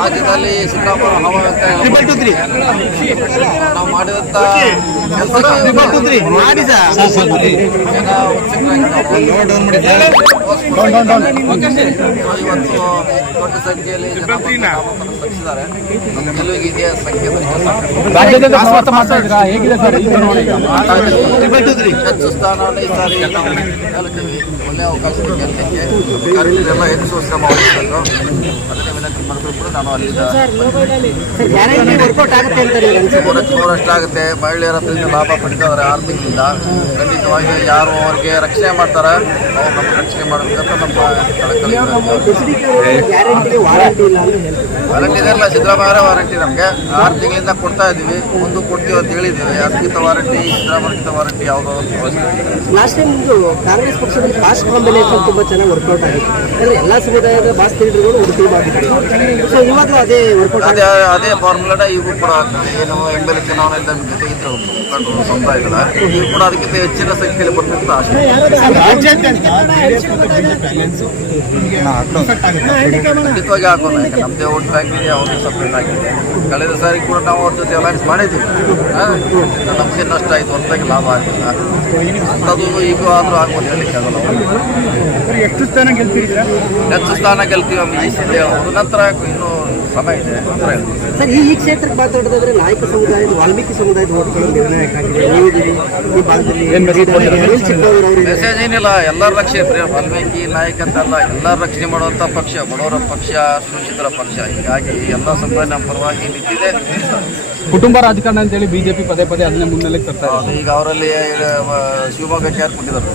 ರಾಜ್ಯದಲ್ಲಿ ಸಿದ್ದರಾಮಯ್ಯ ಹವಾ ಅಂತ ನಾವು ಮಾಡಿದಂತ ಇವತ್ತು ದೊಡ್ಡ ಸಂಖ್ಯೆಯಲ್ಲಿ ರಕ್ಷಿಸಿದ್ದಾರೆ. ಗೆಲುವಿಗೆ ಇದೇ ಸಂಖ್ಯೆ ಹೆಚ್ಚು ಸ್ಥಾನ ಈ ಸಾರಿ ಗೆಲ್ತೀವಿ. ಒಳ್ಳೆಯ ಅವಕಾಶ ಗೆಲ್ಲಲಿಕ್ಕೆ ಕಾರ್ಯಕ್ರಮ ಹೆಚ್ಚು ಶ್ರಮ ವಹಿಸಬೇಕು. ಅದನ್ನೇ ವಿನಂತಿ ಮಾಡಬೇಕು. ನಾನು ಅಲ್ಲಿಂದ ಅಷ್ಟಾಗುತ್ತೆ. ಮಹಿಳೆಯರ ಹತ್ರದಿಂದ ಲಾಭ ಪಡಿತಾರೆ 6 ತಿಂಗಳಿಂದ. ಖಂಡಿತವಾಗಿ ಯಾರು ಅವ್ರಿಗೆ ರಕ್ಷಣೆ ಮಾಡ್ತಾರೆ ಅವ್ರು ನಮ್ಗೆ ರಕ್ಷಣೆ ಮಾಡಬೇಕಂತ ನಮ್ಮ ವಾರಂಟಿ ಇದೆಲ್ಲ ಸಿದ್ದರಾಮಯ್ಯ ವಾರಂಟಿ ನಮಗೆ 6 ತಿಂಗಳಿಂದ ಕೊಡ್ತಾ ಇದ್ದೀವಿ. ಮುಂದೆ ಕೊಡ್ತೀವಿ ಅಂತ ಹೇಳಿದ್ದೀವಿ. ಅದಕ್ಕಿಂತ ವಾರಂಟಿ ಸಿದ್ದರಾಮಯ್ಯ ವಾರಂಟಿ ಯಾವುದೋ ಲಾಸ್ಟ್ ಟೈಮ್ ಕಾಂಗ್ರೆಸ್ ಪಕ್ಷದಲ್ಲಿ ಕಾಸ್ಟ್ ಕಾಂಬಿನೇಷನ್ ತುಂಬಾ ಚೆನ್ನಾಗಿ ವರ್ಕೌಟ್ ಆಗಿತ್ತು. ಅಂದರೆ ಎಲ್ಲ ಸಮುದಾಯದ ಬಾಸ್ ಲೀಡರ್ಗಳು ಉಡುಪಿ ಆಗಿದ್ರು. ಸೊ ಇವಾಗಲೂ ಅದೇ ವರ್ಕೌಟ್ ಅದೇ ಫಾರ್ಮುಲಾನ ಇವು ಕೂಡ ಆಗ್ತದೆ. ಏನು MLA ಚುನಾವಣೆಯಿಂದ ಜೊತೆ ಇದ್ರು ಮುಖಂಡರು ಸಮುದಾಯಗಳ ಇವು ಕೂಡ ಅದಕ್ಕಿಂತ ಹೆಚ್ಚಿನ ಸಂಖ್ಯೆಯಲ್ಲಿ ಬರ್ತದೆ ಖಂಡಿತವಾಗಿ ಹಾಕೋಣ. ಯಾಕೆ ನಮ್ಮದೇ ಓಟ್ ಬ್ಯಾಂಕ್ ಇದೆ, ಅವ್ರಿಗೆ ಸಪ್ರೇಟ್ ಆಗಿದೆ. ಕಳೆದ ಸಾರಿ ಕೂಡ ನಾವು ಅವ್ರ ಜೊತೆ ಅಲೈನ್ಸ್ ಮಾಡಿದ್ದೀವಿ. ನಮಗೆ ನಷ್ಟ ಆಯಿತು, ಹೊರತಾಗಿ ಲಾಭ ಆಗಿಲ್ಲ. ಅಂಥದ್ದು ಈಗ ಆದರೂ ಆಗ್ಬೋದು, ಹೇಳಲಿಕ್ಕೆ ಆಗಲ್ಲ. ಎಷ್ಟು ಸ್ಥಾನ ಗೆಲ್ತೀವಿ ಈ ಸದ್ಯ. ನಂತರ ಇನ್ನೂ ಸಮಯ ಇದೆ ಅಂತ ಹೇಳ್ತೀವಿ ಸರ್. ಈ ಕ್ಷೇತ್ರಕ್ಕೆ ಮಾತಾಡೋದಾದ್ರೆ ನಾಯಕ ಸಮುದಾಯದ ವಾಲ್ಮೀಕಿ ಸಮುದಾಯದ ಓಟ್ಗಳು ನಿರ್ಣಾಯಕ ಆಗಿದೆ. ಈ ಭಾಗದಲ್ಲಿ ಮೆಸೇಜ್ ಏನಿಲ್ಲ. ಎಲ್ಲರ ರಕ್ಷಣೆ ವಾಲ್ಮೀಕಿ ನಾಯಕ ಅಂತಲ್ಲ, ಎಲ್ಲರ ರಕ್ಷಣೆ ಮಾಡುವಂಥ ಪಕ್ಷ, ಬಡವರ ಪಕ್ಷ, ಶೋಷಿತರ ಪಕ್ಷ. ಹೀಗಾಗಿ ಎಲ್ಲ ಸಮುದಾಯ ನಮ್ಮ ಪರವಾಗಿ ನಿಂತಿದೆ. ಕುಟುಂಬ ರಾಜಕಾರಣ ಅಂತೇಳಿ ಬಿಜೆಪಿ ಪದೇ ಅದನ್ನೇ ಮುನ್ನೆಲೆ ತರ್ತಾರೆ. ಈಗ ಅವರಲ್ಲಿ ಶಿವಮೊಗ್ಗಕ್ಕೆ ಯಾರು ಕೊಟ್ಟಿದ್ದಾರೆ?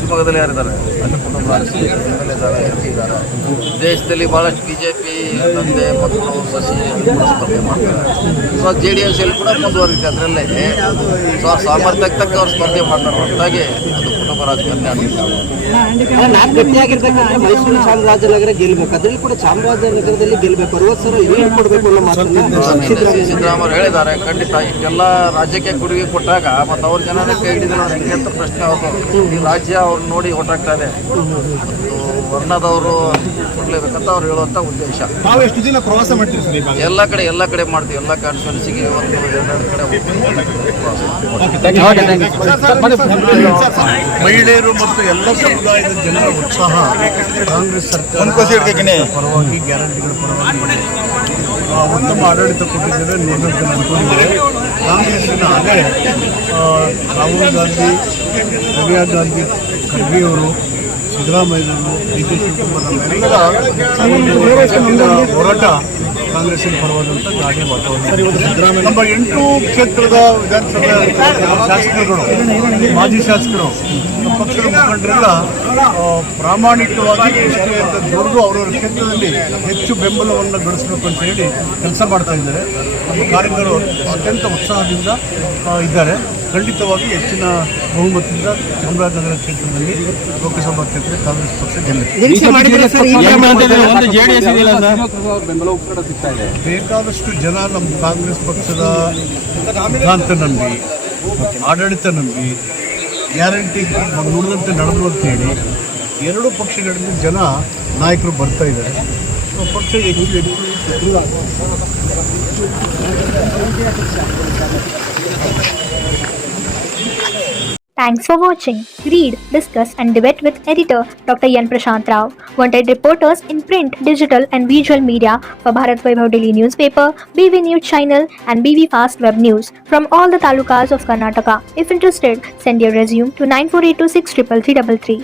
ಶಿವಮೊಗ್ಗದಲ್ಲಿ ಯಾರಿದ್ದಾರೆ? ಅಲ್ಲಿ ಕುಟುಂಬ ರಾಜಕೀಯ ಇದ್ದಾರೆ. ದೇಶದಲ್ಲಿ ಬಹಳಷ್ಟು ಬಿಜೆಪಿ ತಂದೆ ಮಕ್ಕಳು ಸಸಿ ಸ್ಪರ್ಧೆ ಮಾಡ್ತಾರೆ. ಸೊ JDS ಅಲ್ಲಿ ಕೂಡ ಮುಂದುವರಿತೆ. ಅದರಲ್ಲೇ ಸೊ ಸಾಮರ್ಥ್ಯಕ್ಕೆ ತಕ್ಕ ಅವ್ರು ಸ್ಪರ್ಧೆ ಮಾಡ್ತಾರೆ. ಹೊರತಾಗಿ ಅದು ಕುಟುಂಬ ರಾಜಕಾರಣ ನಾನು ಗಟ್ಟಿಯಾಗಿರ್ತಕ್ಕಂಥ ಮೈಸೂರು ಚಾಮರಾಜನಗರ ಗೆಲ್ಲಬೇಕು. ಅದರಲ್ಲಿ ಕೂಡ ಚಾಮರಾಜನಗರದಲ್ಲಿ ಗೆಲ್ಲಬೇಕು. 60,000 ಲೀಡ್ ಕೊಡಬೇಕು ಅನ್ನೋ ಮಾತನ್ನು ಸಿದ್ದರಾಮಯ್ಯ ಹೇಳಿದ್ದಾರೆ. ಖಂಡಿತ ಇಷ್ಟೆಲ್ಲ ರಾಜ್ಯಕ್ಕೆ ಕೊಡುಗೆ ಕೊಟ್ಟಾಗ ಮತ್ತು ಅವ್ರ ಜನರ ಕೈ ಹಿಡಿದ್ರೆ ಹೆಂಗೆ ಅಂತ ಪ್ರಶ್ನೆ ಅವರು. ಈ ರಾಜ್ಯ ಅವ್ರು ನೋಡಿ ಓಟ್ ಆಗ್ತಾ ಇದೆ. ವರ್ಣದವರು ಕೊಡಲೇಬೇಕಂತ ಅವ್ರು ಹೇಳುವಂಥ ಉದ್ದೇಶ. ನಾವು ಎಷ್ಟು ದಿನ ಪ್ರವಾಸ ಮಾಡ್ತೀವಿ ಸರ್? ಎಲ್ಲ ಕಡೆ ಮಾಡ್ತೀವಿ. ಎಲ್ಲ ಕಾನ್ಸ್ಟಿಟ್ಯೂನ್ಸಿಗೆ 1-2 ಕಡೆ ಮಹಿಳೆಯರು ಮತ್ತು ಎಲ್ಲ ಸಮುದಾಯದ ಜನರ ಉತ್ಸಾಹ ಕಾಂಗ್ರೆಸ್ ಸರ್ಕಾರ ಪರವಾಗಿ ಗ್ಯಾರಂಟಿಗಳ ಪರವಾಗಿ ಉತ್ತಮ ಆಡಳಿತ ಕೊಟ್ಟಿದ್ದಾರೆ. ನೋಡೋದು ಅನ್ಕೊಂಡಿದ್ದಾರೆ. ಕಾಂಗ್ರೆಸ್ಸಿನ ಅಲೆ ರಾಹುಲ್ ಗಾಂಧಿ, ಸೋನಿಯಾ ಗಾಂಧಿ, ಖರ್ಗೆ ಅವರು, ಸಿದ್ದರಾಮಯ್ಯನವರು, DK ಶಿವಕುಮಾರ್ ಎಲ್ಲರ ಹೋರಾಟ ಕಾಂಗ್ರೆಸ್ಸಿನ ಪರವಾದಂಥ ಗಾಡಿ ವಾತಾವರಣ. ನಮ್ಮ 8 ಕ್ಷೇತ್ರದ ವಿಧಾನಸಭೆ ಶಾಸಕರುಗಳು, ಮಾಜಿ ಶಾಸಕರು, ಪಕ್ಷದ ಮುಖಂಡರೆಲ್ಲ ಪ್ರಾಮಾಣಿಕವಾಗಿ ಎಷ್ಟೇ ಅಂತ ದುಡಿದು ಅವರವರ ಕ್ಷೇತ್ರದಲ್ಲಿ ಹೆಚ್ಚು ಬೆಂಬಲವನ್ನು ಗಳಿಸಬೇಕು ಅಂತ ಹೇಳಿ ಕೆಲಸ ಮಾಡ್ತಾ ಇದ್ದಾರೆ. ನಮ್ಮ ಕಾರ್ಯಕರ್ತರು ಅತ್ಯಂತ ಉತ್ಸಾಹದಿಂದ ಇದ್ದಾರೆ. ಖಂಡಿತವಾಗಿ ಹೆಚ್ಚಿನ ಬಹುಮತದಿಂದ ಚಾಮರಾಜನಗರ ಕ್ಷೇತ್ರದಲ್ಲಿ ಲೋಕಸಭಾ ಕ್ಷೇತ್ರ ಕಾಂಗ್ರೆಸ್ ಪಕ್ಷ ಬೇಕಾದಷ್ಟು ಜನ ನಮ್ಮ ಕಾಂಗ್ರೆಸ್ ಪಕ್ಷದ ಸಿದ್ಧಾಂತ ನಂಬಿ, ಆಡಳಿತ ನಂಬಿ, ಗ್ಯಾರಂಟಿ ನುಡಿದಂತೆ ನಡೆದು ಅಂತೇಳಿ 2 ಪಕ್ಷಗಳಲ್ಲಿ ಜನ ನಾಯಕರು ಬರ್ತಾ ಇದ್ದಾರೆ. ಪಕ್ಷ ಹೆಚ್ಚು Thanks for watching. Read, discuss and debate with editor Dr. Yan Prashant Rao. Wanted reporters in print, digital and visual media for Bharat Vaibhav Daily Newspaper, BV News Channel and BV Fast Web News from all the talukas of Karnataka. If interested, send your resume to 9482633333.